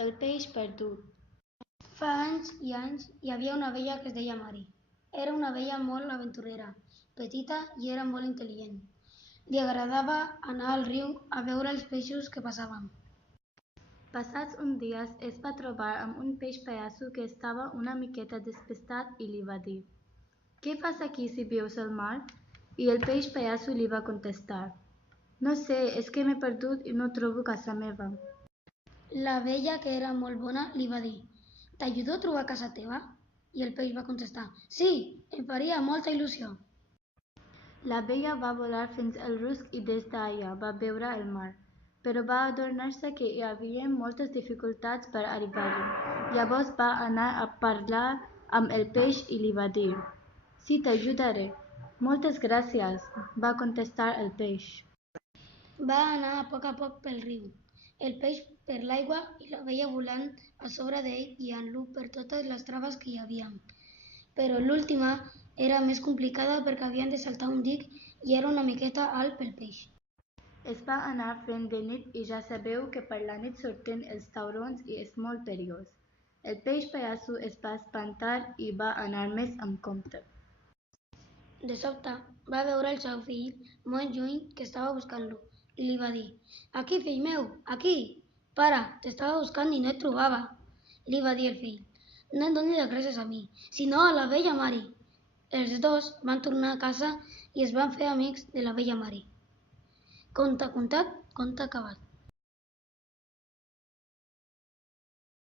El peix perdut. Fa anys i anys hi havia una abella que es deia Mari. Era una abella molt aventurera, petita i era molt intel·ligent. Li agradava anar al riu a veure els peixos que passaven. Passats uns dies es va trobar amb un peix pallasso que estava una miqueta despistat i li va dir: «Què fas aquí si vius al mar?» I el peix pallasso li va contestar: «No sé, és que m'he perdut i no trobo casa meva». L'abella, que era molt bona, li va dir: «T'ajudo a trobar casa teva?» I el peix va contestar: «Sí, em faria molta il·lusió». L'abella va volar fins al rusc i des d'allà va veure el mar, però va adonar-se que hi havia moltes dificultats per arribar-hi. Llavors va anar a parlar amb el peix i li va dir: «Sí, t'ajudaré». «Moltes gràcies», va contestar el peix. Va anar a poc pel riu, el peix per l'aigua i l'abella volant a sobre d'ell, guiant-lo per totes les traves que hi havia. Però l'última era més complicada perquè havien de saltar un dic i era una miqueta alt pel peix. Es va anar fent de nit i ja sabeu que per la nit surten els taurons i és molt perillós. El peix pallasso es va espantar i va anar més amb compte. De sobte, va veure el seu fill molt lluny que estava buscant-lo i li va dir: «Aquí, fill meu, aquí! Pare, t'estava buscant i no et trobava». Li va dir el fill: «No em donis les gràcies a mi, sinó a la vella Mari». Els dos van tornar a casa i es van fer amics de la vella Mari. Conte contat, conte acabat.